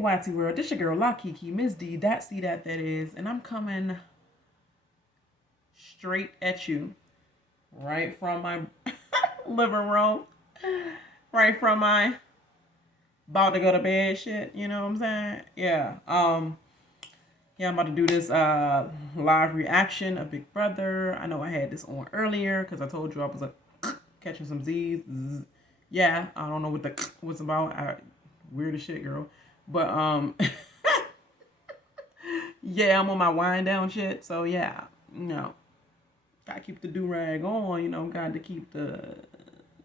Watty World. This your girl, La Kiki, Miss D, that C that is, and I'm coming straight at you, right from my living room, right from my about to go to bed shit. You know what I'm saying? Yeah. Yeah, I'm about to do this live reaction of Big Brother. I know I had this on earlier because I told you I was catching some Z's. Yeah, I don't know what the was about. Weird as shit, girl. But yeah, I'm on my wind down shit. So yeah, you know, gotta keep the do-rag on, you know, got to keep the,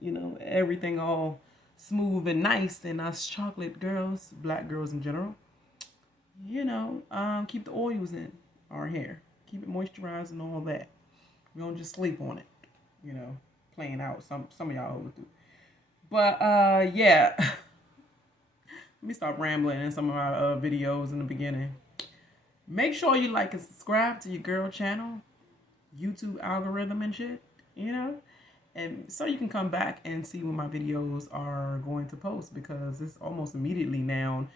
you know, everything all smooth and nice. And us chocolate girls, black girls in general, you know, keep the oils in our hair. Keep it moisturized and all that. We don't just sleep on it, you know, playing out. Some of y'all overdo. But yeah. Let me stop rambling in some of my videos in the beginning. Make sure you like and subscribe to your girl channel, YouTube algorithm and shit, you know? And so you can come back and see when my videos are going to post, because it's almost immediately now,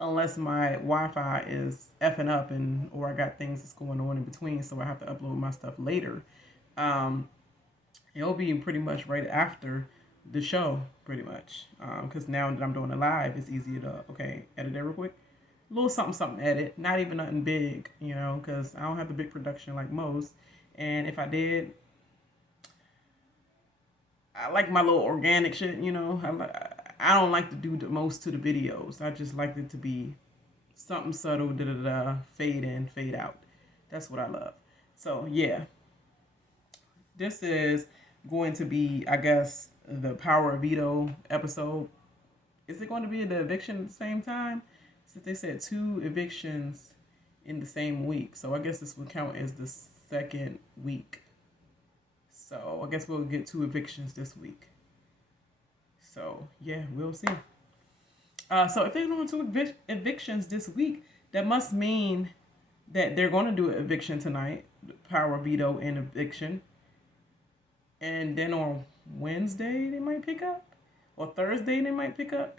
unless my Wi-Fi is effing up and or I got things that's going on in between, so I have to upload my stuff later. It'll be pretty much right after the show, pretty much, because now that I'm doing it live, it's easier to edit it real quick, a little something edit, not even nothing big, you know, because I don't have the big production like most. And if I did, I like my little organic shit, you know. I don't like to do the most to the videos. I just like it to be something subtle, fade in, fade out. That's what I love. So yeah, this is going to be, I guess, the Power of Veto episode. Is it going to be the eviction at the same time? Since they said 2 evictions in the same week. So I guess this would count as the second week. So I guess we'll get 2 evictions this week. So yeah, we'll see. So if they're doing 2 evictions this week, that must mean that they're going to do an eviction tonight. Power of Veto and eviction. And then on Wednesday, they might pick up. Or Thursday, they might pick up.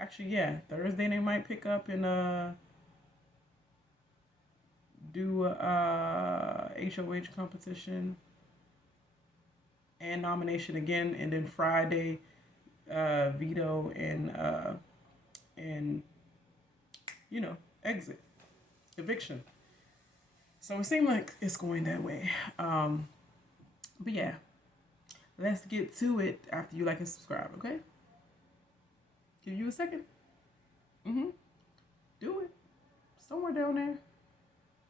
Actually, yeah. Thursday, they might pick up and do a HOH competition and nomination again. And then Friday, veto and you know, exit. Eviction. So it seems like it's going that way. But yeah, let's get to it after you like and subscribe, okay? Give you a second. Do it. Somewhere down there.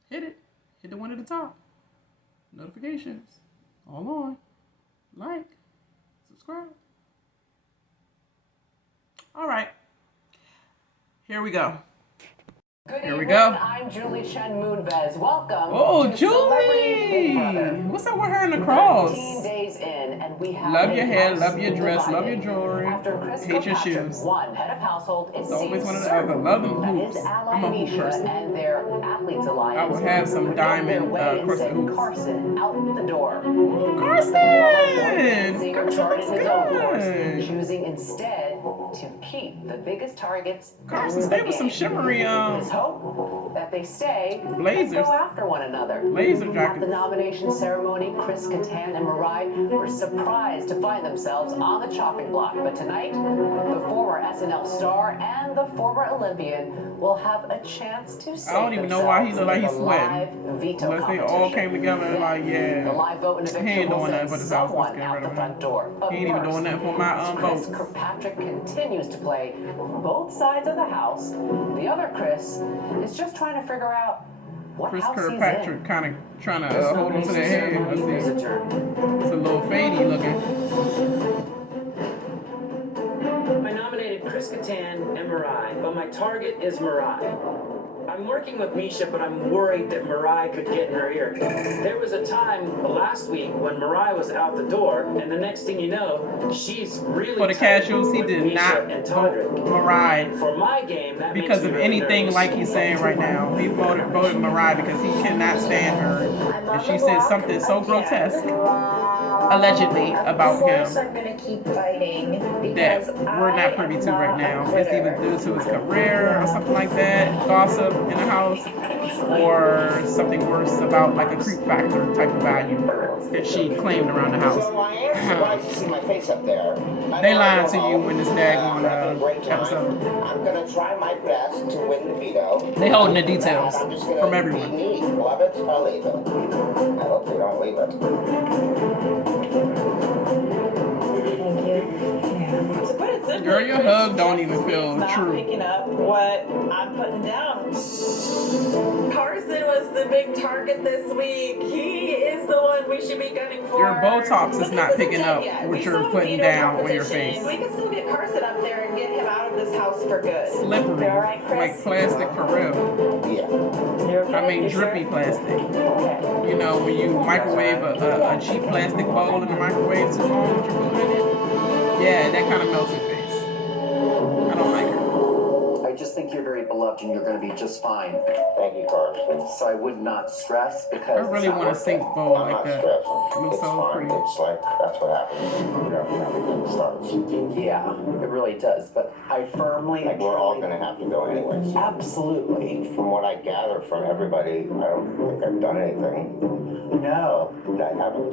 Hit it. Hit the one at the top. Notifications. All on. Like. Subscribe. All right. Here we go. Good Here we evening. go. I'm Julie Chen Moonves. Welcome. Oh, to Celebrity Big Julie! Brother. What's up with her in the cross? 13 days in, and we have Love a your hair, house love your dress, love your divided. jewelry. After Chris Hate your Kirkpatrick shoes. won head of household, it It's always seems one or the other. certain Love them that hoops. his ally I'm a hoop Misha person. and their athletes alliance I would have some would get their diamond way and crusted send hoops. Carson out the door. Carson! Singer Carson charted looks his own course, good. choosing instead to keep the biggest targets. Carson stayed with some shimmery His hope that they stay blazers. and go after one another. Blazer At jackets. the nomination ceremony, Chris Kattan and Mariah were surprised to find themselves on the chopping block. But tonight, the former SNL star and the former Olympian will have a chance to save I don't even know why he look like he's sweating. Unless they all came together and like, yeah, the live vote and he eviction ain't will doing send nothing but his house. Let's someone get out rid the of front him. door. But He ain't even doing that for my Chris votes. Kirkpatrick continues to play both sides of the house. The other Chris is just trying to figure out what Chris house Kirkpatrick he's in. kind of trying to hold him to their head. Let's see. It's a little fadey looking. I nominated Chris Kattan and Mariah, but my target is Mariah. I'm working with Misha, but I'm worried that Mariah could get in her ear. There was a time last week when Mariah was out the door, and the next thing you know, she's really For the tight casuals, he with did Misha not and vote Todrick. Mariah For my game, that because makes me of really anything nervous. like he's saying right now. He voted Mariah because he cannot stand her. And she said something so grotesque allegedly about Of course, him I'm gonna keep fighting that because we're not privy to right now. It's either due to his career or Yeah. something like that, gossip in the house, or something worse about like a creep factor type of value that she claimed around the house. So I am surprised to see my face up there. They lied to you in this daggone having a great time. episode. I'm gonna try my best to win the veto. They holding the details I'm just gonna from be everyone. me. Love it or leave it. I hope they don't leave it. Thank you. To put it simply, Girl, your Chris hug don't just even feel is not true. picking up what I'm putting down. Carson was the big target this week. He is the one we should be gunning for. Your Botox is But not this picking isn't up dead yet. what We you're still have putting veto down on your competition. face. We can still get Carson up there and get him out of this house for good. Slippery, You all right, Chris? like plastic for real. Yeah. You okay? I mean, You drippy sure? plastic. Okay. You know, when you microwave a cheap plastic bowl in the microwave too long with your food in it. Yeah, that kind of melts your face. I don't like her. I just think you're very beloved and you're going to be just fine. Thank you, Carson. So I would not stress I because really it's not want a worth sink it. bowl I'm like not that. stressing. Looks It's so fine. pretty. It's like, that's what happens. Everything starts. Yeah, it really does. But I firmly. Like, we're all gonna have to go anyways. Absolutely. From what I gather from everybody, I don't think I've done anything. No. I haven't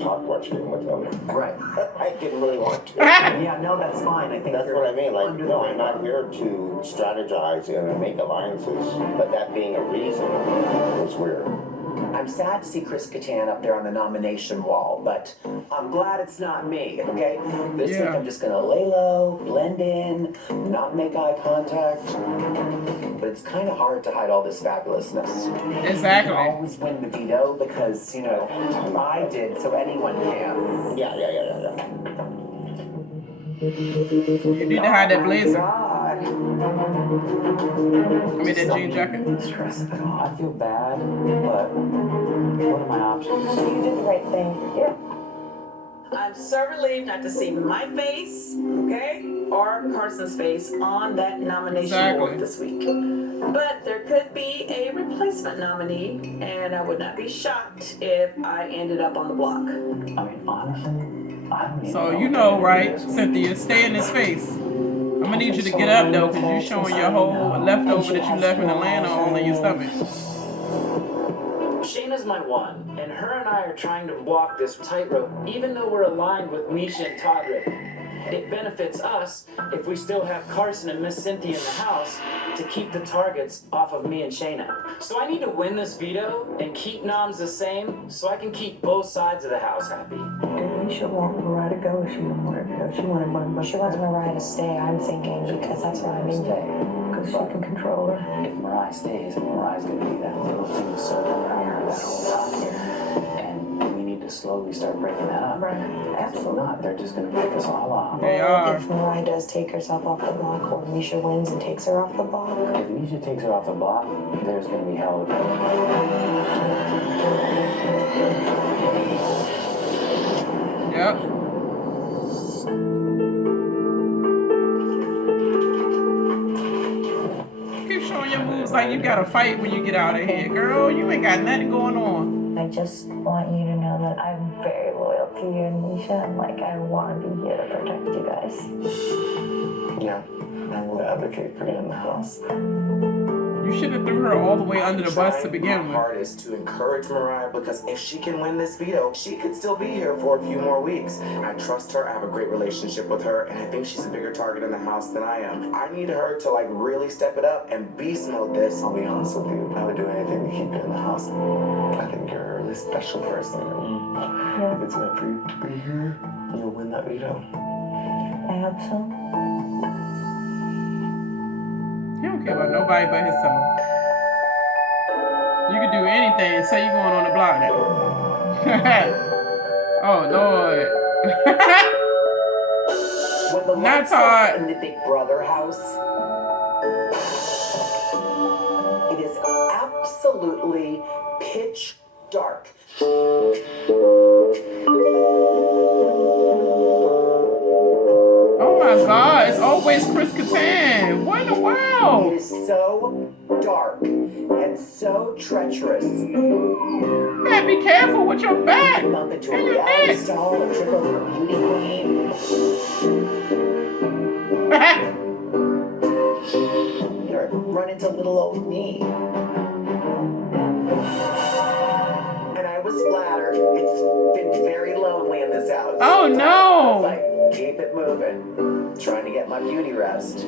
talked much with them. Right. I didn't really want to. Yeah, no, that's fine. I think That's you're what I mean. Like, under no, the I'm not here to strategize and make alliances. But that being a reason was weird. I'm sad to see Chris Kattan up there on the nomination wall, but I'm glad it's not me, okay? This week Yeah. I'm just gonna lay low, blend in, not make eye contact. But it's kind of hard to hide all this fabulousness. You Exactly. can always win the veto because, you know, I did, so anyone can. Yeah. You need to hide that blazer. God. I mean, that jean jacket. Stress at all. I feel bad, but what are my options? You did the right thing. Yeah. I'm so relieved not to see my face, okay, or Carson's face on that nomination board this week. But there could be a replacement nominee, and I would not be shocked if I ended up on the block. I mean, honestly, I don't even So you know, right, Cynthia, stay in his face. I'm gonna need you to get up though, cause you showing your whole leftover that you left in Atlanta all in your stomach. Shayna's my one, and her and I are trying to walk this tightrope, even though we're aligned with Misha and Todrick. It benefits us if we still have Carson and Miss Cynthia in the house to keep the targets off of me and Shayna. So I need to win this veto and keep noms the same so I can keep both sides of the house happy. Did Misha want Mariah to go or she didn't want her to go? She wanted one She wants Mariah to stay, I'm thinking, because that's what I'm into. because she can control her. If Mariah stays, Mariah's gonna be that little thing circling around her that whole time. And we need to slowly start breaking that up. Right. If not, they're just gonna pick us all off. They are. If Mariah does take herself off the block, or Misha wins and takes her off the block. If Misha takes her off the block, there's gonna be hell to pay. Yep. Keep showing your moves like you gotta fight when you get out of here, girl. You ain't got nothing going on. I just want you to know that I'm very loyal to you and Misha, and like I want to be here to protect you guys. Yeah, I'm gonna advocate for you in the house. You should have threw her all the way under the bus to begin My with. hardest to encourage Mariah because if she can win this veto, she could still be here for a few more weeks. I trust her. I have a great relationship with her, and I think she's a bigger target in the house than I am. I need her to like really step it up and beast mode this. I'll be honest with you, I would do anything to keep you in the house. I think you're a really special person. And if it's meant for you to be here, you'll win that veto. I hope so. He don't care about nobody but himself. You can do anything. Say you going on the block now. Oh Lord. When the Not lights go Todd. up in the Big Brother house, it is absolutely pitch dark. Oh my God! It's always Chris Kattan. What in the It world? is so dark, and is so treacherous. You gotta be careful with your back Bump into and a your reality neck. star or trip over a beauty queen. Or run into little old me. And I was flattered. It's been very lonely in this house. Oh no! It's like, keep it moving. Trying to get my beauty rest.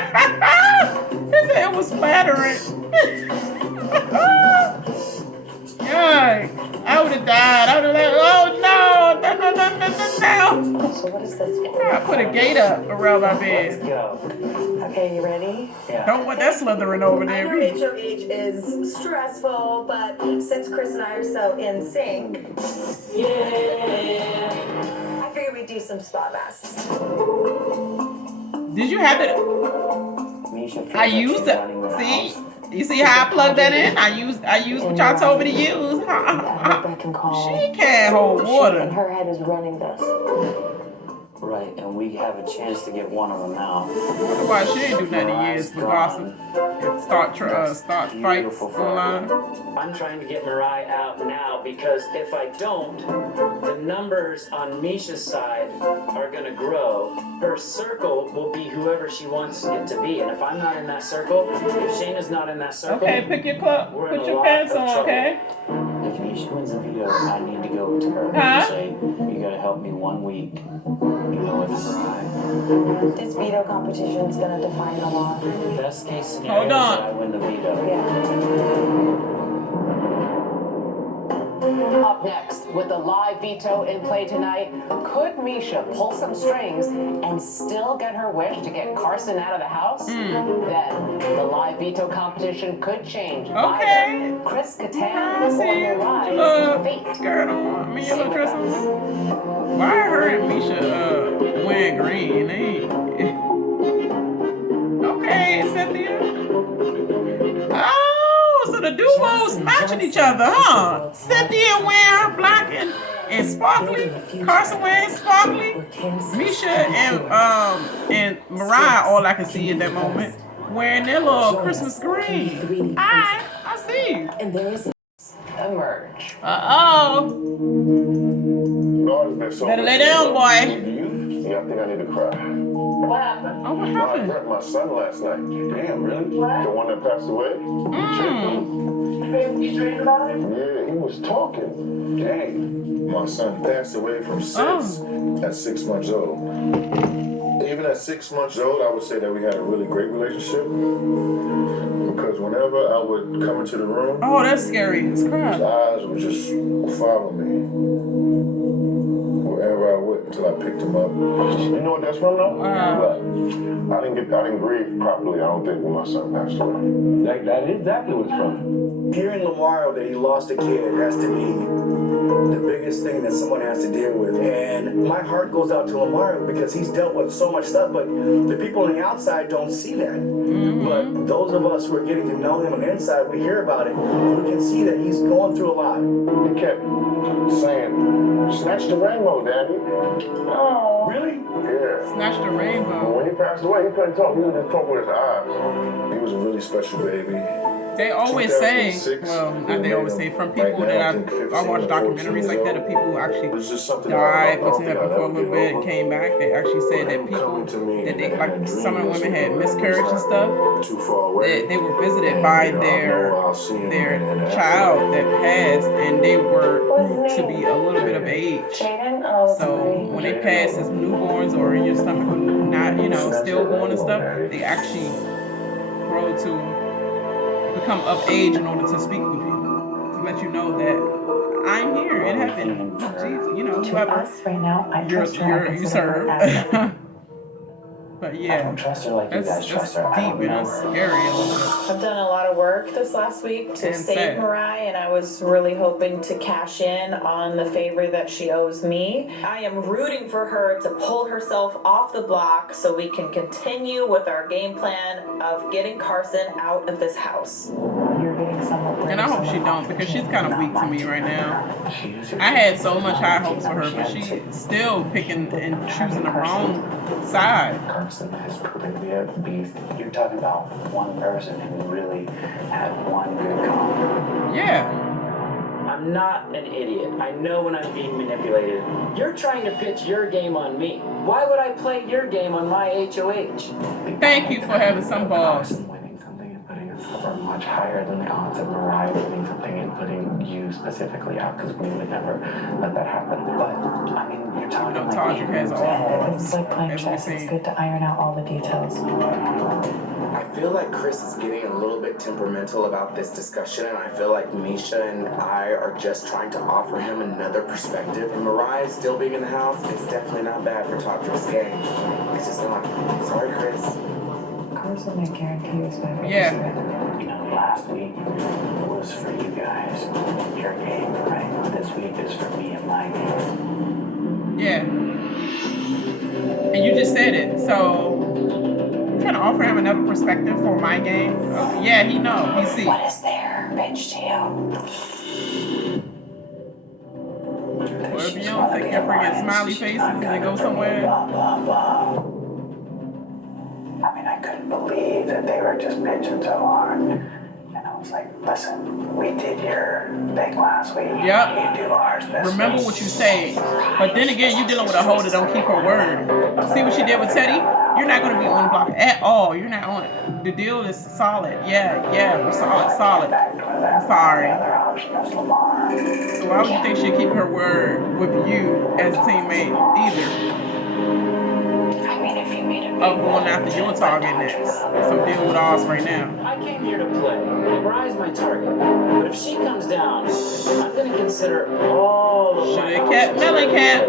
He said it was flattering. Yuck. I would have died. I would have like, oh no. So what is this? I put a gate up around my bed. Let's go. Okay, you ready? Yeah. Don't want that slithering over I there. know HOH is stressful, but since Chris and I are so in sync, Yeah. I figured we'd do some spa masks. Did you have it? I used it. See? You see how I plugged that in? I used what y'all told me to use. She can't hold water. And her head is running this. Right, and we have a chance to get one of them out. Why she ain't do nothing in years for gossip and start fights online. I'm trying to get Mariah out now because if I don't, the numbers on Misha's side are gonna grow. Her circle will be whoever she wants it to be, and if I'm not in that circle, if Shayna's not in that circle, Okay, pick your club, we're in put a your lot pants of on, trouble. okay? If Misha wins the veto, I need to go to her Huh? and say, you gotta help me 1 week. You know, with Mariah. This veto competition is gonna define a lot. Best case scenario Hold is on. that I win the veto. Up next, with the live veto in play tonight, could Misha pull some strings and still get her wish to get Carson out of the house? Then, the live veto competition could change Okay. either Chris I Kattan see or you. Mariah's fate. Skirt on. I mean, your little Stay dress with us. on. Why are her and Misha wearing green? They ain't. Okay, Cynthia. Oh, so the duos matching each other, huh? Cynthia wearing her black and sparkly. Carson wearing sparkly. Misha and Mariah, all I can see in that moment, wearing their little Christmas green. I see you. And there is emerge. Uh-oh. God, it's been so Better much lay down, boy. Yeah, I think I need to cry. What happened? Oh, what I happened? hurt my son last night. Damn, really? What? The one that passed away? You dreamed about it? Yeah, he was talking. Dang. My son passed away from SIDS at 6 months old. Even at 6 months old, I would say that we had a really great relationship. Because whenever I would come into the room, Oh, that's scary as his crap. eyes would just follow me. Wherever I went until I picked him up. You know what that's from though? Wow. I didn't grieve properly, I don't think, when my son passed away. That is exactly what it's from. Hearing Lamar that he lost a kid has to be the biggest thing that someone has to deal with. And my heart goes out to Lamar because he's dealt with so much stuff, but the people on the outside don't see that. But those of us who are getting to know him on the inside, we hear about it, and we can see that he's going through a lot. He kept saying, snatch the rainbow, Daddy. Oh, really? Yeah. Snatch the But rainbow. when he passed away, he couldn't talk. He would just talk with his eyes. He was a really special baby. They always say, 2006, well, not they always say, from people right now, that I think 15 I watch or 14 documentaries like that, of people who actually It's just something died, that I went to don't think heaven I'll for a ever little get bit, and over. came back. They actually said that people that they like some of the women had miscarriage and stuff. Too far away. They were visited by their child that passed, and they were proved to be a little bit of age. Jaden? Oh, So when they pass as newborns or in your stomach, not stillborn and stuff, they actually grow to become of age in order to speak with you, to let you know that I'm here in heaven. Jesus, whoever us right now, I trust her. I you consider her as serve. But I yeah, don't trust her like you that's guys trust her. I deep don't and know that's her. scary a little bit. I've done a lot of work this last week to And save sad. Mariah, and I was really hoping to cash in on the favor that she owes me. I am rooting for her to pull herself off the block so we can continue with our game plan of getting Carson out of this house. You're getting somewhat And I hope she don't, because she's kind of weak to me right now. I had so much high hopes for her, but she's still picking and choosing the wrong side. Carson has proven to be a beast. You're talking about one person who really had one good call. Yeah. I'm not an idiot. I know when I'm being manipulated. You're trying to pitch your game on me. Why would I play your game on my HOH? Thank you for having some balls. Winning something and putting us over much higher than the odds of Mariah winning something and putting you specifically out, because we would never let that happen. But I mean, you're talking like has all It's like playing chess. It's good to iron out all the details. I feel like Chris is getting a little bit temperamental about this discussion, and I feel like Misha and I are just trying to offer him another perspective. And Mariah still being in the house is definitely not bad for Top Drift's game. It's just not. Sorry, Chris. Carson, I guarantee you is better. Yeah. You know, last week was for you guys, your game, right? This week is for me and my game. Yeah. And you just said it, so I'm trying to offer him another perspective for my game. Yeah, he knows. He sees. What is there, bitch, to you? Well, if you don't take your friggin' smiley faces and go somewhere. Blah, blah, blah. I mean, I couldn't believe that they were just bitching so hard. And I was like, listen, we did your thing last week. Yep. You do ours this Remember week. what you say. But then again, you're dealing with a hoe that don't keep her word. See what she did with Teddy? You're not going to be on the block at all. You're not on it. The deal is solid. Yeah, we're solid. I'm sorry. So why would you think she'd keep her word with you as a teammate either? I mean, if you made a Of going after your target next. So deal with ours right now. I came here to play. And Mariah's my target. But if she comes down, I'm going to consider all of my Should have kept Mellencamp.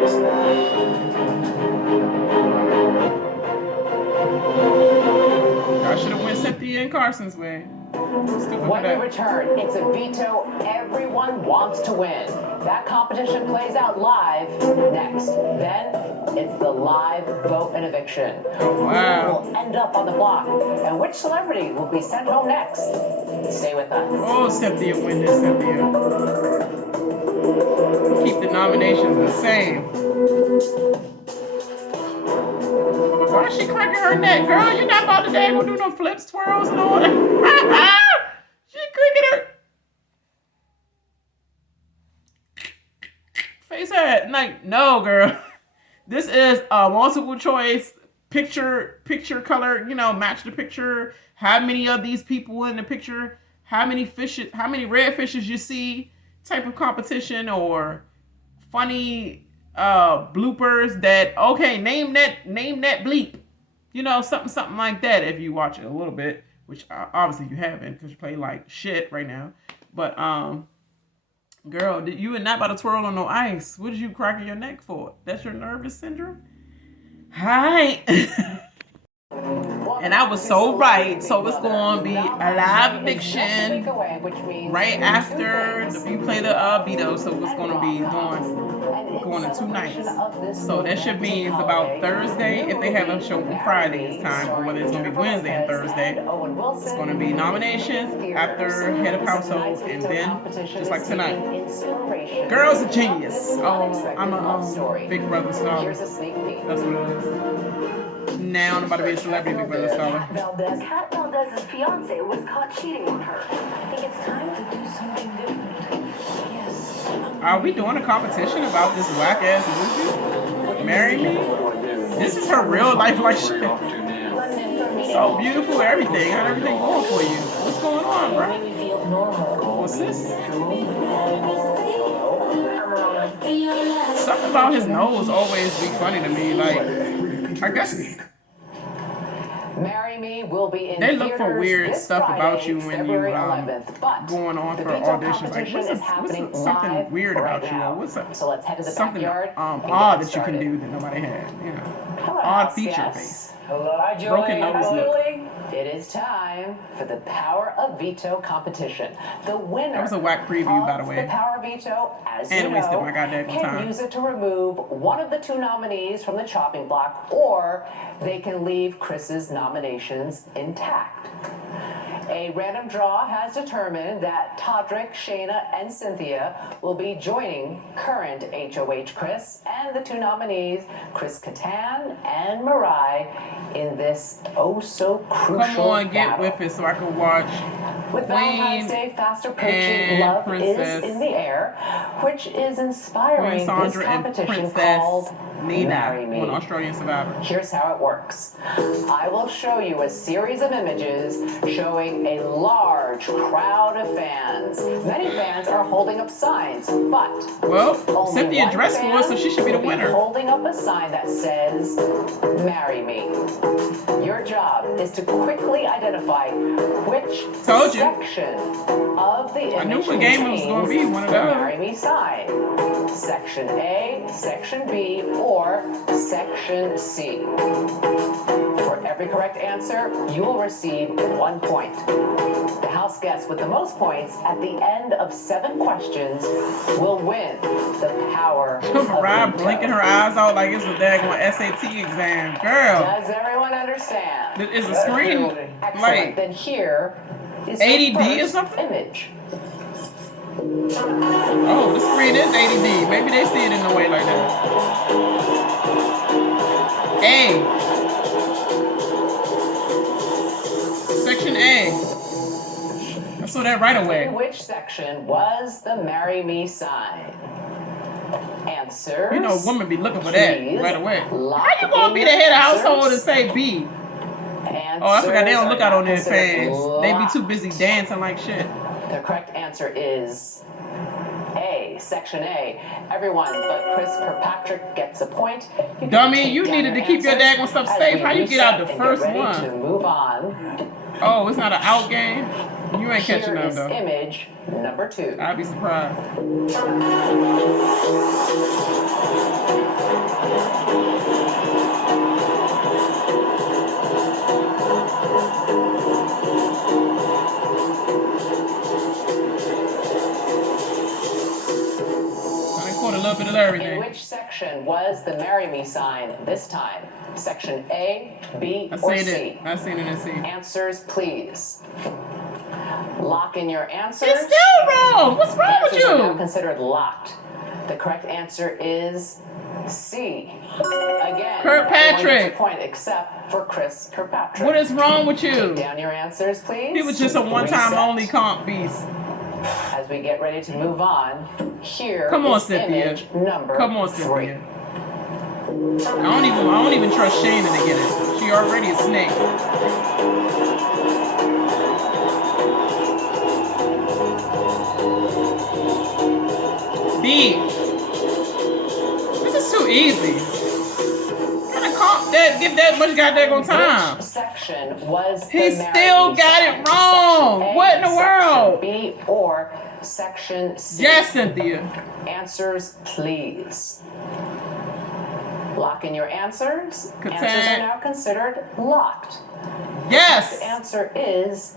I should have went Cynthia and Carson's way. Stupid When we return, it's a veto everyone wants to win. That competition plays out live next. Then it's the live vote and eviction. Oh, wow. Who will end up on the block? And which celebrity will be sent home next? Stay with us. Oh, Cynthia win this, Cynthia. Keep the nominations the same. Why is she cracking her neck? Girl, you're not about to do no flips, twirls, and all that. She cracking her. Face her. Like, no, girl. This is a multiple choice picture color, match the picture. How many of these people in the picture? How many fishes, how many red fishes you see type of competition, or funny bloopers that, okay, name that bleep. Something like that if you watch it a little bit, which obviously you haven't because you play like shit right now. But, girl, you were not about to twirl on no ice. What did you cracking your neck for? That's your nervous syndrome? Hi. And I was so right. So it's going to be a live eviction right after you play the veto. So it's going to be going in 2 nights. So that should mean it's about Thursday if they have a show on Friday's time, or whether it's going to be Wednesday and Thursday. It's going to be nominations after Head of Household, and then just like tonight. Girl's a genius. Oh, I'm a Big Brother star. That's what it is. Now I'm about to be a celebrity Big Brother star. Kat Valdez's fiance was caught cheating on her. I think it's time to do something different. Yes. Are we doing a competition about this whack ass movie? Marry Me? This is her real life like shit. So beautiful, everything. Got everything going for you. What's going on, bro? What's this? Something about his nose always be funny to me. Like, I guess Marry Me will be in they look for weird stuff Friday, about you when you February 11th, but going on for the veto auditions. Like, what's something weird about you? Or what's something odd that you can do that nobody had? Odd feature face. Hello, broken nose look. It is time for the Power of Veto competition. The winner That was a whack preview, by the way. The Power of Veto, as And you wasted know, my goddamn can time. use it to remove one of the 2 nominees from the chopping block, or they can leave Chris's nominations intact. A A random draw has determined that Todrick, Shayna, and Cynthia will be joining current HOH Chris and the 2 nominees, Chris Kattan and Mariah, in this oh-so-crucial Come on, get battle. with it so I can watch With Valentine's Day fast approaching, love is in the air, which is inspiring this competition called Marry Me. On Australian Survivor. Here's how it works. I will show you a series of images showing a large crowd of fans. Many fans are holding up signs, but only Cynthia one dressed for us, so she should be the will winner. Holding up a sign that says, "Marry me." Your job is to quickly identify which section of the image I knew what game it was going to be, one of the those. Marry Me sign. Section A, Section B, or Section C. For every correct answer, you will receive 1 point. The house guest with the most points at the end of 7 questions will win the power of Mariah veto. blinking her eyes out like it's a daggone SAT exam. Girl. Does everyone understand? Is the screen Excellent. like Then here is ADD your or first something? image. Oh, the screen is ADD. Maybe they see it in the way like that. A. Section A. I saw that right away. In which section was the Marry Me sign? Answers. You know, women be looking for that right away. Lock How you gonna be the head of household and answers. say B? Oh, I forgot they don't look out on their fans. They be too busy dancing like shit. The correct answer is A, Section A. Everyone but Chris Kirkpatrick gets a point. Dummy, you needed to keep your daggone stuff safe. How you get out the first To one? move on. Oh, it's not an out game? You ain't catching Here them is though. image number 2. I'd be surprised. A little bit of everything. In which section was the Marry Me sign this time? Section A, B, or C? I seen it in C. Answers, please. Lock in your answers. It's still wrong. What's wrong with Answers are now you? considered locked. The correct answer is C. Again, Kirkpatrick. everyone gets a point except for Chris Kirkpatrick. What is wrong with you? Take down your answers, please. He was just a one-time Reset. only comp beast. As we get ready to move on, here Come on, is Cynthia. image number Come on, 3. Cynthia. I don't even trust Shayna to get it. She already a snake. B. This is too easy. Kind of comp that, give that much goddamn time. Which section was He the Marry still Me got sign? it wrong. Section A, What in the world? Section B or Section C? Yes, Cynthia. Answers, please. Lock in your answers. Kattan. Answers are now considered locked. Yes. The answer is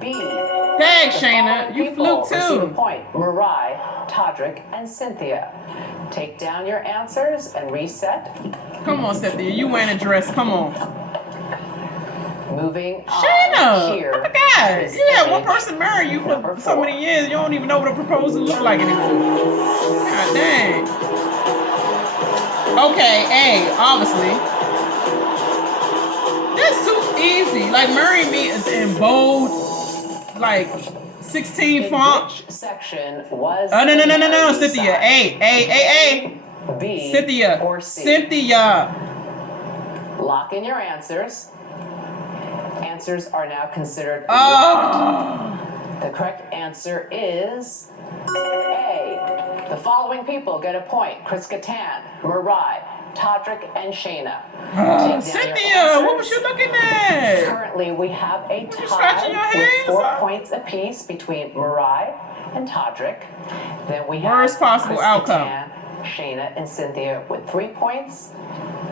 B. Dang, Shayna, you flew Receive a too. point. Mariah, Todrick, and Cynthia. Take down your answers and reset. Come on, Cynthia. You wearing a dress. Come on. Moving on. Shayna, Here I forgot. is You had one image person marry you for number so 4. many years. You don't even know what a proposal look like anymore. God dang. Okay, A, obviously. That's too easy. Like, marry me is in bold, like 16 In font. which section was Oh, no, the no, Marry Me Cynthia. sign? A. B Cynthia. or C? Cynthia. Lock in your answers. Answers are now considered Oh. locked. The correct answer is A. The following people get a point. Chris Kattan, Mariah, Todrick, and Shayna. Take down your Cynthia, what was answers. you looking at? Currently, we have a scratching your tie with hands? 4 points apiece between Mariah and Todrick. Then we have Worst possible Chris outcome. Kattan, Shayna, and Cynthia with 3 points.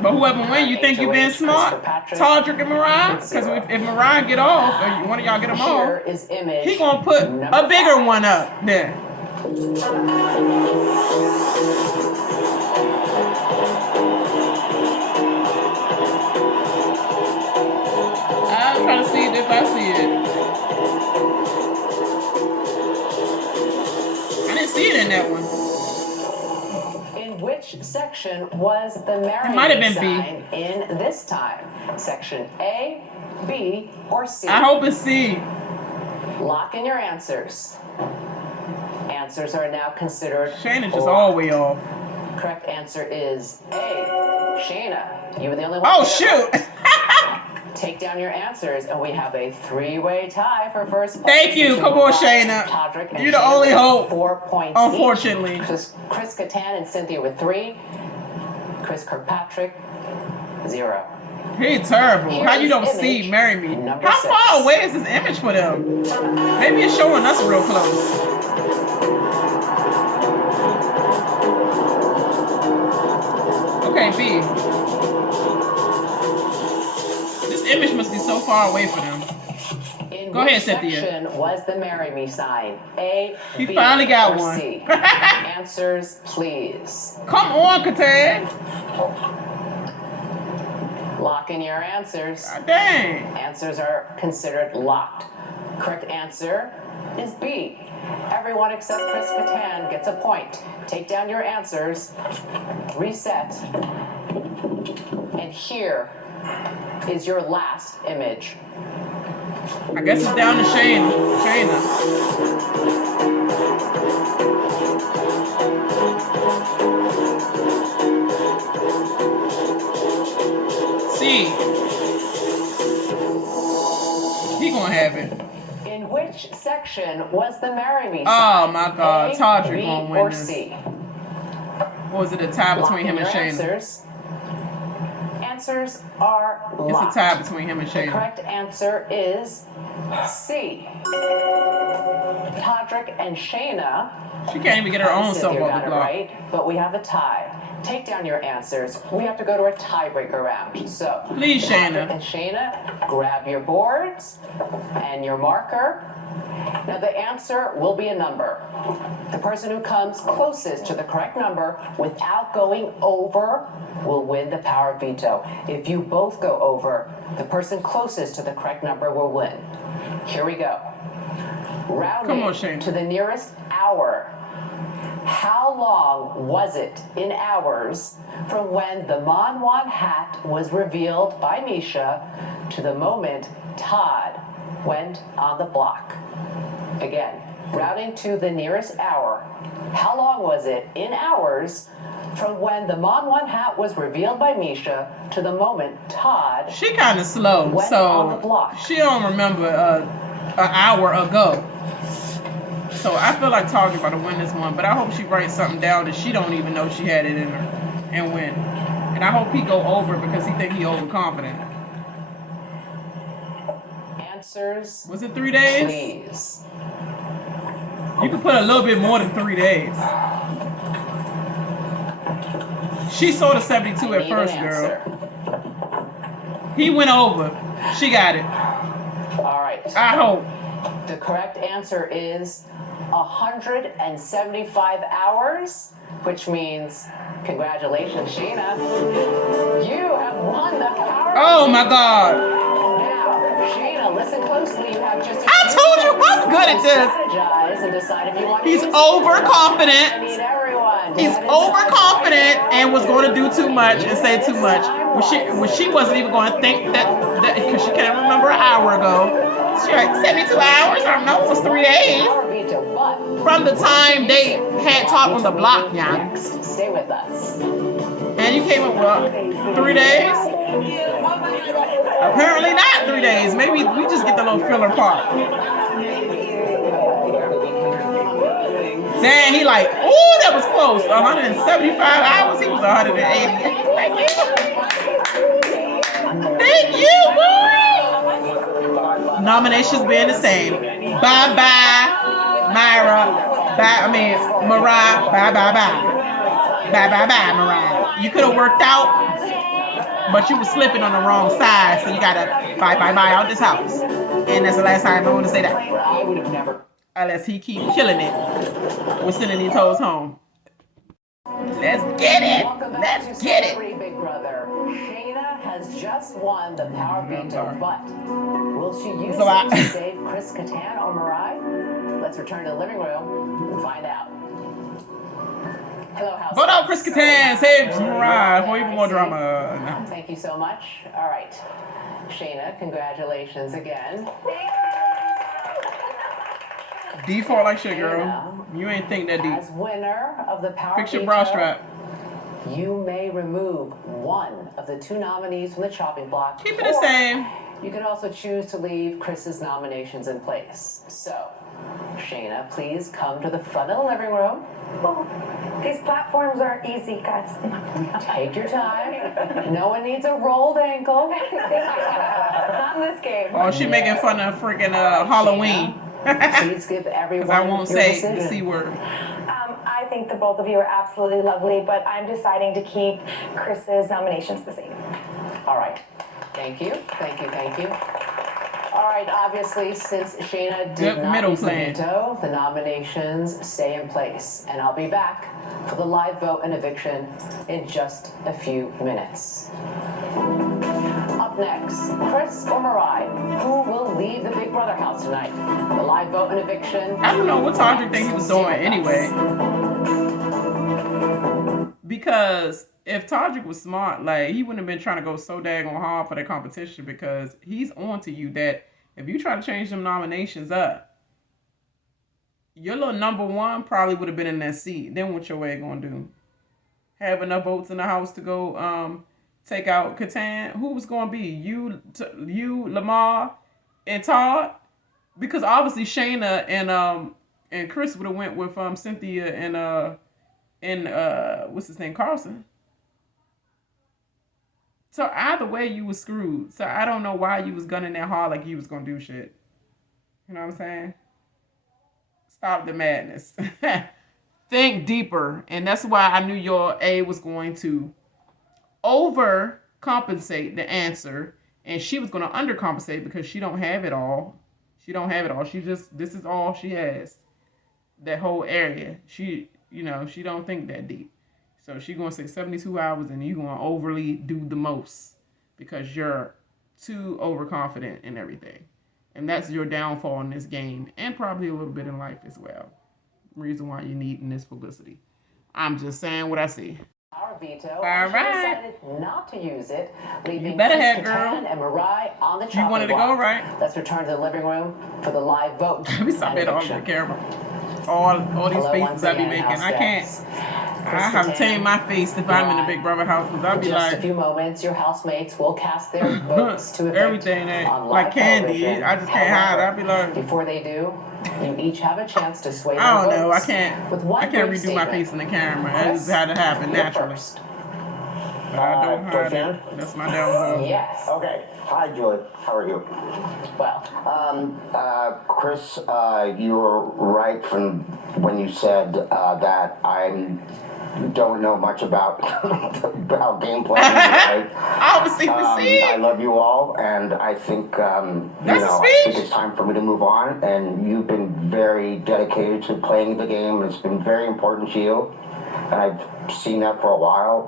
But whoever win, you think you being smart? Todrick and Mariah? Because if Mariah get off, or one of y'all get him off, Here is image he gonna put number a bigger 5. one up there. I'm trying to see it if I see it. didn't see it in that one. In which section was the It might have marrying been B. sign in this time? Section A, B, or C? I hope it's C. Lock in your answers. Answers are now considered Shayna just all the way off. Correct answer is A. Shayna, you were the only one. Oh, shoot. Take down your answers, and we have a three-way tie for first place. Thank you. Come on, Shayna. You're the only hope. 4 points unfortunately. each. Chris Kattan and Cynthia with 3. Chris Kirkpatrick, 0. He's terrible. How you don't see Marry Me? How far away is this image for them? Maybe it's showing us real close. Okay, B. This image must be so far away for them. Go ahead, Cynthia. Section was the Marry Me sign? A, He B, finally got or one. C? Answers, please. Come on, Kattan. Lock in your answers. God dang. Answers are considered locked. Correct answer is B. Everyone except Chris Kattan gets a point. Take down your answers. Reset. And here is your last image. I guess it's down to Shayna. C. He gonna have it. In which section was the Marry Me sign? Oh my God, A, Tawdry B, gonna win or this. C? Or was it a tie between him and Lock in your Shayna? answers. Answers are It's locked. a tie between him and The Shayna. correct answer is C. Todrick and Shayna. She can't even get her own self Cynthia off got the it block. right, but we have a tie. Take down your answers. We have to go to a tiebreaker round. So, Please, Todrick Shayna. and Shayna, grab your boards and your marker. Now the answer will be a number. The person who comes closest to the correct number without going over will win the power of veto. If you both go over, the person closest to the correct number will win. Here we go. Rounding Come on, Shayna. to the nearest hour. How long was it in hours from when the Mon Juan hat was revealed by Misha to the moment Todd went on the block? Again, rounding to the nearest hour. How long was it in hours from when the Mon Juan hat was revealed by Misha to the moment Todd She kind of slow, went on the so block? she don't remember an hour ago. So I feel like Target about to win this one, but I hope she writes something down that she don't even know she had it in her and win. And I hope he go over because he think he overconfident. Answers, Was it 3 days? please. You can put a little bit more than 3 days. She saw the 72 I at need first, an girl. answer. He went over. She got it. All right. I hope. The correct answer is 175 hours, which means congratulations, Sheena. You have won the power. Oh my God. Now, Sheena, listen closely. You have just I told you I'm good at this. Strategize and decide if you want to He's use it. overconfident. I need everyone. to He's head inside overconfident the and was going to do too much and say too much. When she wasn't even going to think that because she can't remember an hour ago. She like 72 hours. I don't know. It was 3 days. Power veto, but From the time they had talk on the block, yeah. next, stay with us. And you came up with 3 days? Apparently not 3 days. Maybe we just get the little filler part. Dang, he like, ooh, that was close. 175 hours. He was 180. Thank you. Thank you, boy. Nominations being the same. Bye-bye, Myra. Mariah. Bye-bye-bye. Bye-bye-bye, Mariah. You could have worked out, but you were slipping on the wrong side, so you gotta bye-bye-bye out this house. And that's the last time I want to say that. I would have never. Unless he keep killing it. We're sending these hoes home. Let's get it. Welcome back Let's to get it. Celebrity Big Brother. Shayna has just won the power veto, but will she use it to save Chris Kattan or Mariah? Let's return to the living room and find out. Hello, House. Vote out Chris Kattan. Save Mariah for even more drama. No. Thank you so much. All right. Shayna, congratulations again. Default like shit, girl. You ain't think that deep. As winner of the Power Fix your bra strap. You may remove one of the 2 nominees from the chopping block. Keep it the same. You can also choose to leave Chris's nominations in place. So, Shayna, please come to the front of the living room. Oh, these platforms are easy, guys. Take your time. No one needs a rolled ankle. Not in this game. Oh, she making fun of freaking Halloween. Please give everyone Because I won't your say decision. the C word. I think the both of you are absolutely lovely, but I'm deciding to keep Chris's nominations the same. All right. Thank you. Thank you. Thank you. All right. Obviously, since Shayna did not use the veto, the nominations stay in place. And I'll be back for the live vote and eviction in just a few minutes. Up next, Chris or Mariah, who will leave the Big Brother house tonight? The live vote and eviction. I don't know what Todrick think he was doing anyway. Because if Todrick was smart, like, he wouldn't have been trying to go so daggone hard for the competition, because he's on to you that if you try to change them nominations up, your little number one probably would have been in that seat. Then what your way gonna do? Have enough votes in the house to go take out Kattan? Who was gonna be? You, Lamar, and Todd? Because obviously Shayna and Chris would have went with Cynthia and what's his name, Carlson. So either way, you was screwed. So I don't know why you was gunning that hard like you was gonna do shit. You know what I'm saying? Stop the madness. Think deeper, and that's why I knew your A was going to overcompensate the answer, and she was going to undercompensate because she don't have it all. She don't have it all. This is all she has. That whole area. She don't think that deep. So she going to say 72 hours, and you going to overly do the most because you're too overconfident in everything. And that's your downfall in this game, and probably a little bit in life as well. Reason why you need this publicity. I'm just saying what I see. Our veto. All right. Decided not to use it, leaving You better Chris have, girl. Kattan and Mariah on the chopping You wanted to block. go, right? Let's return to the living room for the live vote. We stop it all on the camera. All these faces I be making. I can't. I have to tame my face if I'm in the Big Brother house, because I'll be just like, a few moments, your housemates will cast their votes to evict everything that on like live candy. television. I just can't hide. I'll be like, Before they do, you each have a chance to sway their I don't know. I votes can't. with one I can't brief redo my statement. face in the camera. That Chris, just had to happen you're naturally. first. But I don't hide it. That's my downfall. Yes. Okay. Hi, Joy. How are you? Well. Chris, you were right from when you said that I don't know much about game planning. Right? Obviously, I love you all, and I think I think it's time for me to move on. And you've been very dedicated to playing the game, and it's been very important to you. And I've seen that for a while,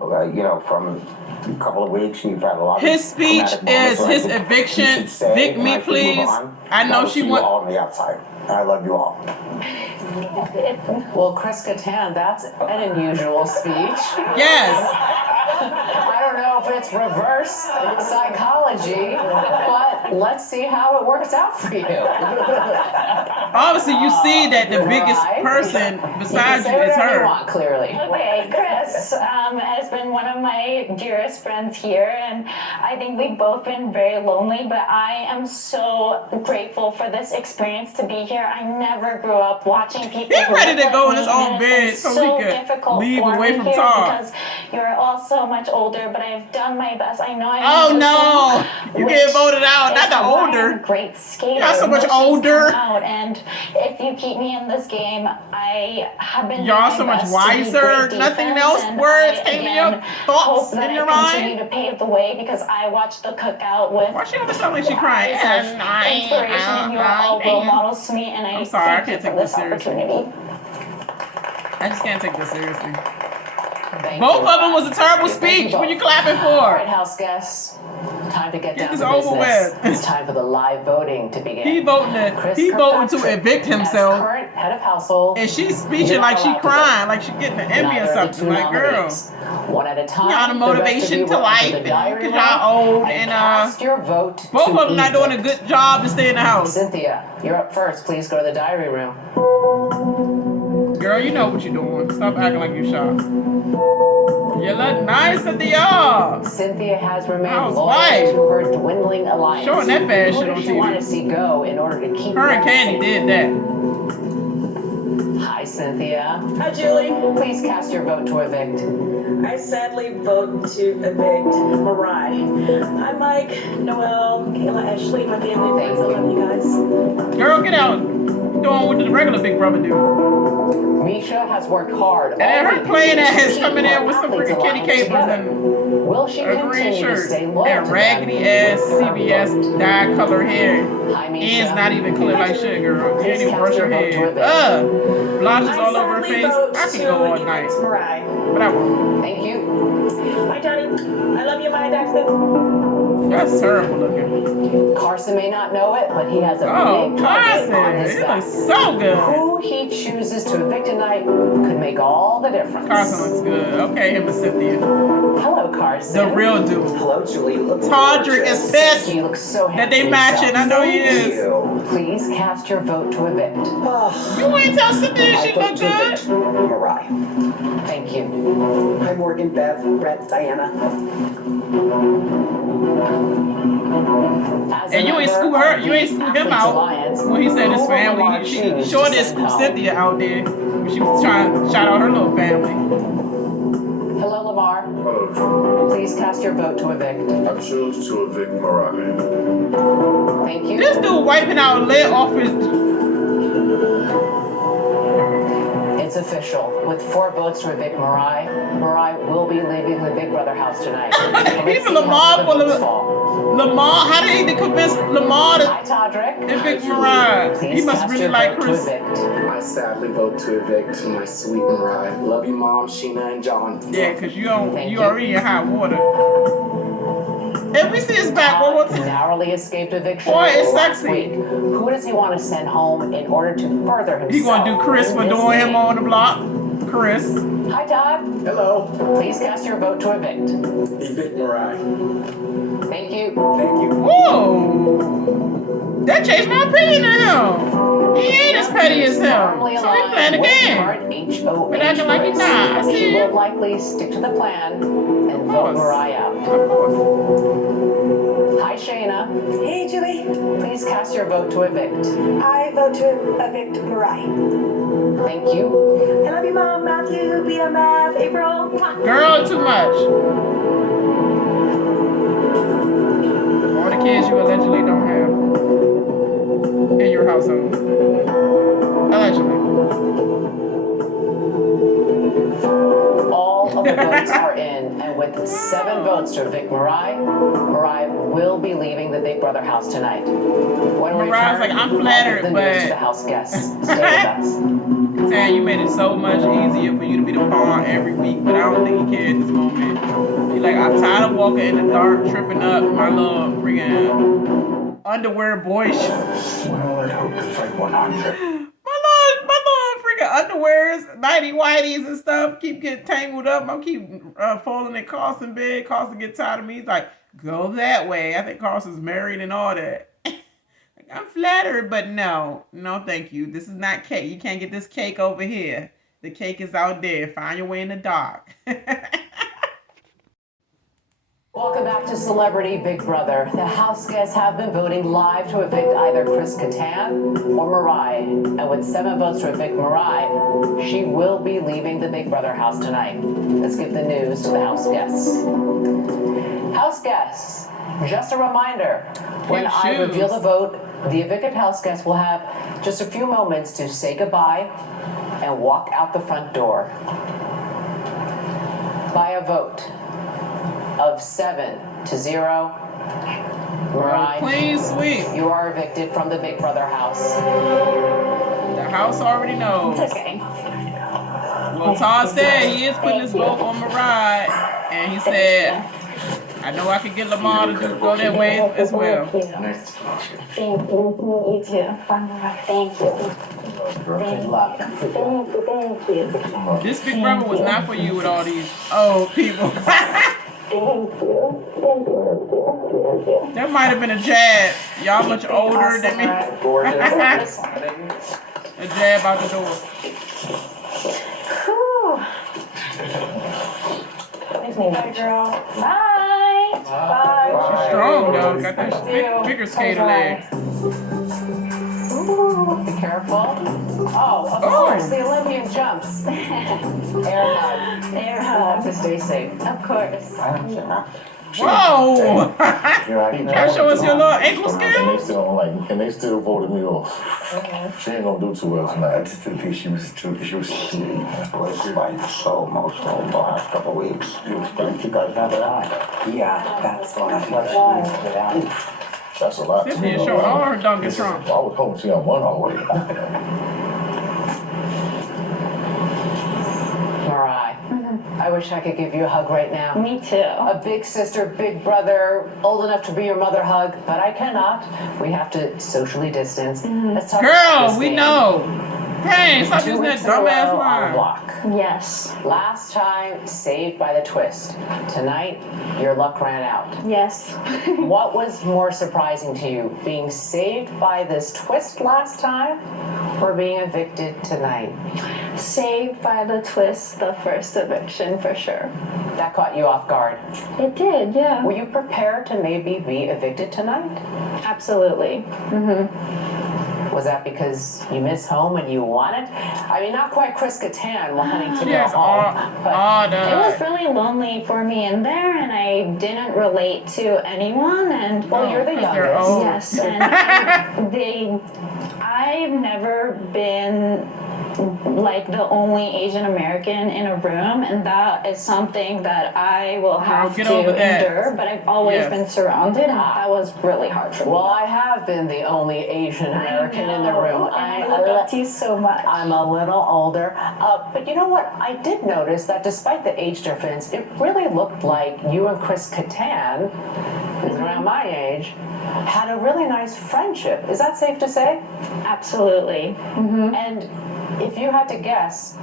from a couple of weeks, and you've had a lot of his speech is his eviction. Vic me, please. I know she wants. all on the outside. I love you all. Well, Chris Kattan, that's an unusual speech. Yes. I don't know if it's reverse psychology, but let's see how it works out for you. Obviously, you see that the biggest person besides you is her. You want, clearly. Okay, Chris has been one of my dearest friends here, and I think we've both been very lonely, but I am so grateful for this experience to be here. I never grew up watching people. He's ready to go in his own bed so he could leave away from Todd. Because you're all so much older, but I've done my best. I know Oh no! You get voted out, not the older. I'm a great skater. Not so much older. And if you keep me in this game, I have been. Y'all so much wiser. Nothing else. Words came to your thoughts in your mind. Continue to pave the way because I watched the cookout with. Why she always sound like she crying? Inspiration, and you are all role models to me, and I'm sorry, I can't take this seriously. I just can't take this seriously. Both of them was a terrible speech. What are you clapping for? All right, house guests. Time to get down this to over business. with. It's time for the live voting to begin. He voting to evict himself. As current head of household, and she's speeching like she crying, like she getting an Emmy or something. Like, girl, one at a time. Y'all the motivation to life, because y'all old and cast your vote. Both of them not doing a good job to stay in the house. Cynthia, you're up first. Please go to the diary room. Girl, you know what you're doing. Stop acting like you shocked. You look nice, Cynthia. Cynthia has remained loyal to her dwindling alliance. Showing that bad shit on Who does she TV. want to see go in order to keep her and Candy did that. Hi, Cynthia. Hi, Julie. Please cast your vote to evict. I sadly vote to evict Mariah. Hi, Mike, Noel, Kayla, Ashley, my family, friends. I love you guys. Girl, get out. Doing what the regular Big Brother do. Misha has worked hard. And then her playing ass coming in with some freaking kitty capers and will she a green shirt loyal and raggedy ass CBS dye color hair. Ends not even clear like shit, girl. You didn't even brush her hair. Blotches all over her face. I could go all night. But I won't. Thank you. Hi, Johnny. I love you, my Daxton. That's terrible looking. Carson may not know it, but he has a big target on his back. Looks so good. Who he chooses to evict tonight could make all the difference. Carson looks good. Okay, him and Cynthia. Hello, Carson. The real dude. Hello, Julie. Todrick is pissed He looks so that they matching. I know he is. Please cast your vote to evict. You ain't tell Cynthia she look good. Mariah. Thank you. Hi, Morgan, Bev, Rant, Diana. And you ain't screw her. You ain't screw him out when he said his family. She sure did screw Cynthia out there when she was trying to shout out her little family. Hello, Lamar. Hello. Please cast your vote to evict. I choose to evict Mariah. Thank you. This dude wiping out lead off his. It's official. With 4 votes to evict Mariah, Mariah will be leaving the Big Brother house tonight. Even Lamar full of Lamar. How did they convince Lamar to evict Mariah? He must really like Chris. I sadly vote to evict my sweet Mariah. Love you, Mom, Sheena, and John. Yeah, because you already in hot water. If we see his back, narrowly escaped eviction. Boy, it's last sexy. week. Who does he want to send home in order to further himself? He gonna do Chris for doing him on the block. Chris. Hi, Todd. Hello. Please cast your vote to evict. Evict Mariah. Thank you. Thank you. Whoa. That changed my opinion of him. He ain't as petty as him. So he playing the game. But acting like he's not. I see He it. will likely stick to the plan and vote Mariah out. Hi, Shayna. Hey, Julie. Please cast your vote to evict. I vote to evict Mariah. Thank you. I love you, Mom, Matthew, BMF, April. Girl, too much. All the kids you allegedly don't have in your household. Allegedly. All of the votes are in, and with 7 votes to evict Mariah, Mariah will be leaving the Big Brother house tonight. When we Mariah's like, I'm flattered, the news to the but house guests. Stay with us. Tan, you made it so much easier for you to be the pawn every week, but I don't think he cared this moment. He's like, I'm tired of walking in the dark, tripping up my little freaking underwear boy shit. Well, I'd hope to fight 100. My little freaking underwears, nighty whities and stuff keep getting tangled up. I keep falling in Carson's bed. Carson get tired of me. He's like, go that way. I think Carson's married and all that. I'm flattered, but no, thank you. This is not cake. You can't get this cake over here. The cake is out there. Find your way in the dark. Welcome back to Celebrity Big Brother. The house guests have been voting live to evict either Chris Kattan or Mariah. And with 7 votes to evict Mariah, she will be leaving the Big Brother house tonight. Let's give the news to the house guests. House guests, just a reminder, when I reveal the vote, the evicted house guests will have just a few moments to say goodbye and walk out the front door. By a vote of 7-0, Mariah, clean sweep. You are evicted from the Big Brother house. The house already knows. It's okay. Well, Todd said he is putting his vote on Mariah, and he said, I I know I can get Lamar to go that way as well. Nice to meet you. Thank you. Nice to meet you too. Thank you. Good luck. Thank you. This Big Brother was not for you with all these old people. That might have been a jab. Y'all much older than me. A jab out the door. Bye, girl. Bye. Bye. She's strong though. Got that figure skater legs. Ooh, be careful. Oh, of course, the Olympian jumps. Air hug. Air Have hug. to stay safe. Of course. Whoa! Try to show us your little ankle skills. And they still voted me off. She ain't gonna do too well tonight. I just didn't think she was like So emotional the last couple of weeks. You guys have it on. yeah, that's what I thought she was. That's a lot to me. Cynthia showed all her Dunkin' Trump. I was hoping she had one already. Mariah, I wish I could give you a hug right now. Me too. A big sister, big brother, old enough to be your mother hug, but I cannot. We have to socially distance. Let's talk about Girl, this we game. know. Hey, stop 2 using that weeks in a dumbass row on line. the block. Yes. Last time, saved by the twist. Tonight, your luck ran out. Yes. What was more surprising to you, being saved by this twist last time or being evicted tonight? Saved by the twist, the first eviction for sure. That caught you off guard. It did, yeah. Were you prepared to maybe be evicted tonight? Absolutely. Was that because you miss home and you want it? I mean, not quite Chris Kattan wanting to go Yes, home. But It was really lonely for me in there, and I didn't relate to anyone. And well, you're the they're youngest. old. yes, and I've never been like the only Asian American in a room, and that is something that I will have get to over that. endure. But I've always Yes. been surrounded, and that was really hard for me. Well, I have been the only Asian American in the room. I look up to you so much. I'm a little older. But you know what? I did notice that despite the age difference, it really looked like you and Chris Kattan, who's around my age, had a really nice friendship. Is that safe to say? Absolutely. And if you had to guess,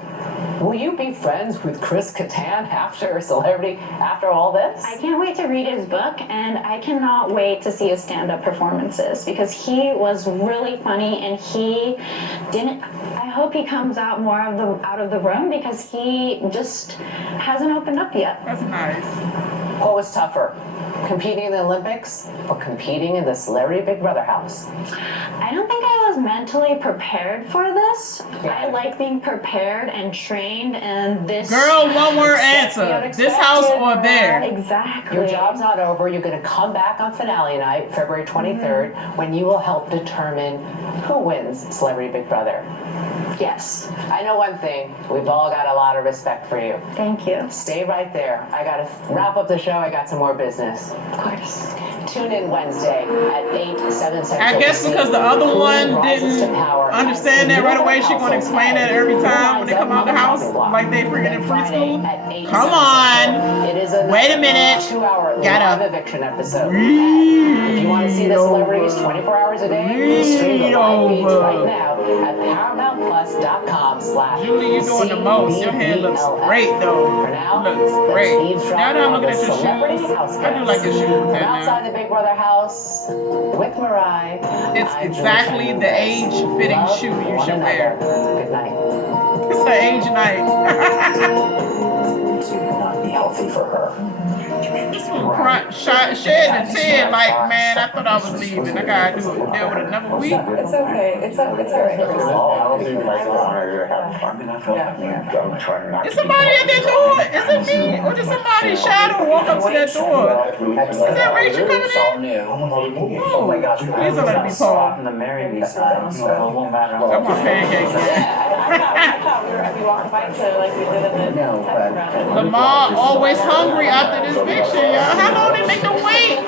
will you be friends with Chris Kattan after Celebrity, after all this? I can't wait to read his book, and I cannot wait to see his stand-up performances because he was really funny, and he didn't. I hope he comes out more out of the room because he just hasn't opened up yet. That's nice. What was tougher, competing in the Olympics or competing in the Celebrity Big Brother house? I don't think I was mentally prepared for this. I like being prepared and trained, and this. Girl, one word answer. This house or there? Exactly. Your job's not over. You're going to come back on finale night, February 23rd, when you will help determine who wins Celebrity Big Brother. Yes. I know one thing. We've all got a lot of respect for you. Thank you. Stay right there. I got to wrap up the show. I got some more business. Of course. Tune in Wednesday at 8, 7 Central. I guess because the other one didn't understand that right away, she gonna explain that every time when they come out the house, like they freaking in preschool. Come on. It is Wait a minute. 2-hour Get live up. eviction episode. If you want to see the celebrities 24 hours a day, stream the live feeds right now at ParamountPlus.com/. Julie, you're doing the most. Your hair looks great though. For now, Looks great. Now that I'm looking at your Celebrity shoes, House I do like your shoes with From that outside now. the Big Brother house with Mariah. It's I'm exactly Julie the Cheney. age-fitting Love shoe you one should wear. another. Good night. It's an age night. It would not be healthy for her. Shedding a tear like, man, I thought I was leaving. I gotta deal with another week. It's okay. It's all right. I don't need my honor to have fun. I felt I'm trying not Is to. somebody at that door? Is it me? Or did somebody's shadow walk up to that door? Is that Rachel coming It's all in? new. Oh my gosh. Please don't let it be Paul. On the marry me side, so it won't matter. I want pancakes. thought we walked by to like we did in the test round. Lamar always hungry after this picture, y'all. How long they make them wait?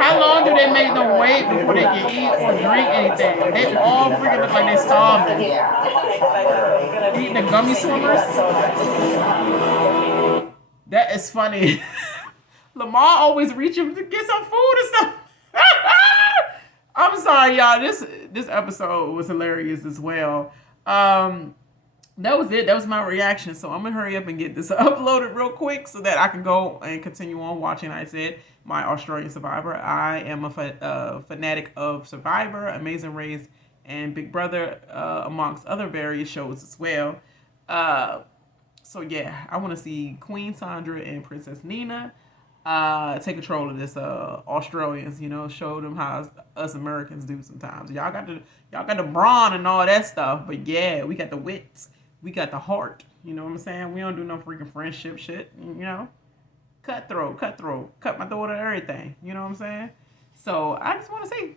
How long do they make them wait before they can eat or drink anything? They all freaking look like they starving. Eating the gummy swimmers? That is funny. Lamar always reaching to get some food and stuff. I'm sorry, y'all. This episode was hilarious as well. That was it. That was my reaction. So I'm gonna hurry up and get this uploaded real quick so that I can go and continue on watching. I said my Australian Survivor. I am a fanatic of Survivor, Amazing Race, and Big Brother, amongst other various shows as well. So yeah, I want to see Queen Sandra and Princess Nina take control of this Australians. Show them how us Americans do sometimes. Y'all got the brawn and all that stuff, but yeah, we got the wits. We got the heart, you know what I'm saying? We don't do no freaking friendship shit, Cutthroat, cut my throat and everything, you know what I'm saying? So I just want to say,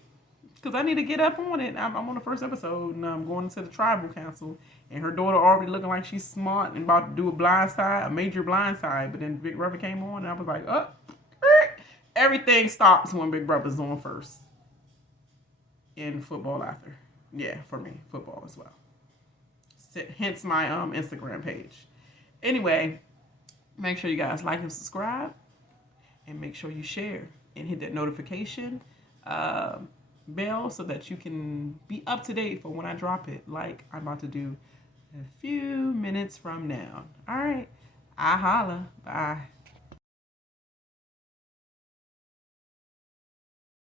because I need to get up on it. I'm on the first episode, and I'm going to the tribal council, and her daughter already looking like she's smart and about to do a major blind side, but then Big Brother came on, and I was like, everything stops when Big Brother's on first. In football after. Yeah, for me, football as well. Hence my Instagram page. Anyway, make sure you guys like and subscribe, and make sure you share and hit that notification bell so that you can be up to date for when I drop it, like I'm about to do a few minutes from now. All right, I holla. Bye.